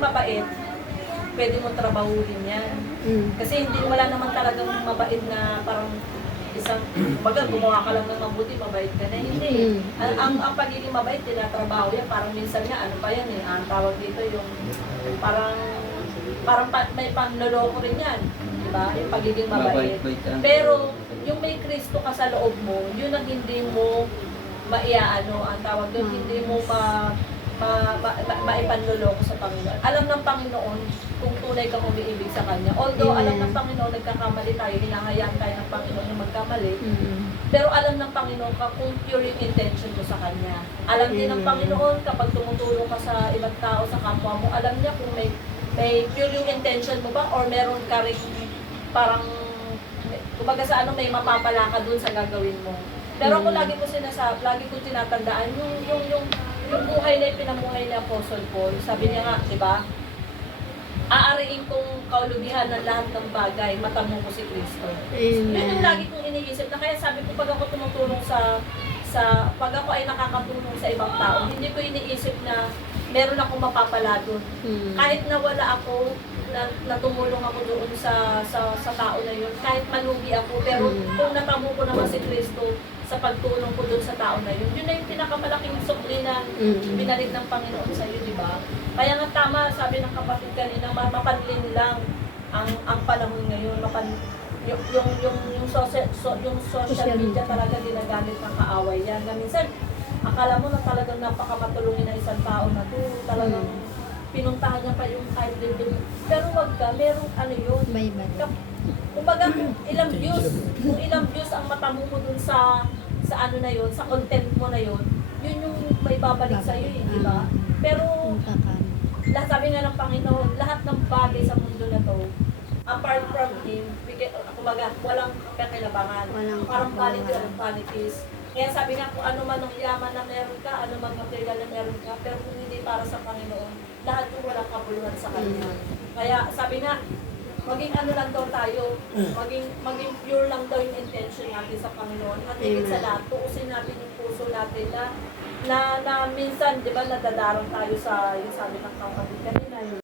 mabait, pwede mo trabahuhin yan. Kasi hindi, wala naman talagang mabait na parang isang, baga gumawa ka lang ng mabuti, mabait ka na. Hindi. Ang pagiging mabait, tinatrabaho yan. Parang minsan nga, ano pa yan eh, ang tawag dito yung parang may panloloko rin yan. Diba? Yung pagiging mabait. Pero, yung may Kristo ka sa loob mo, yun ang hindi mo maiaano, ang tawag doon, hindi mo maipanloloko sa Panginoon. Alam ng Panginoon kung tunay kang umiibig sa Kanya. Although alam ng Panginoon, nagkakamali tayo, hinahayaan tayo ng Panginoon na magkamali, pero alam ng Panginoon ka kung pure yung intention mo sa Kanya. Alam din ng Panginoon kapag tumutulong ka sa ibang tao, sa kapwa mo, alam niya kung may pure yung intention mo ba or meron ka rin parang, kumbaga sa ano, may mapapala ka dun sa gagawin mo. Pero ako lagi ko sinasabi, lagi ko tinatandaan yung buhay na ipinamuhay ni Apostle Paul. Sabi niya nga, di ba? Aariin kong kaulubihan ng lahat ng bagay, matamo ko si Kristo. Yun yung lagi kong iniisip na kaya sabi ko pag ako tumutulong pag ako ay nakakatulong sa ibang tao, hindi ko iniisip na meron akong mapapala doon. Kahit na wala ako, na tumulong ako doon sa tao na yun, kahit malugi ako, pero kung natamo ko naman si Kristo sa pagtulong ko doon sa tao na yun, yun na yung pinakamalaking sukli na binalik ng Panginoon sa iyo, di ba? Kaya nga tama, sabi ng kapatid kanina, mapanlin lang ang panahon ngayon, yung social media talaga ginagamit ng kaaway yan. Na minsan, akala mo na talagang napakamatulungin ng isang tao na to, talagang pinuntahan niya pa yung kahit din. Pero wag ka, merong ano yun. Kumbaga, kung ilang views ang mata mo dun sa ano na yun, sa content mo na yun, yun yung may babalik sa iyo, di ba? Pero, sabi nga ng Panginoon, lahat ng bagay sa mundo na to, apart from Him, kumbaga, walang kakinabangan. Parang vanities. Kaya sabi nga kung ano man ang yaman na meron ka, ano man material na meron ka, pero kung hindi para sa Panginoon, lahat yung walang kabuluhan sa Kanya. Kaya sabi nga, maging ano lang daw tayo, maging pure lang daw yung intention natin sa Panginoon. At higit sa lahat, tuusin natin yung puso natin na minsan, di ba, nadadarang tayo sa yung sabi ng kapatid kanina,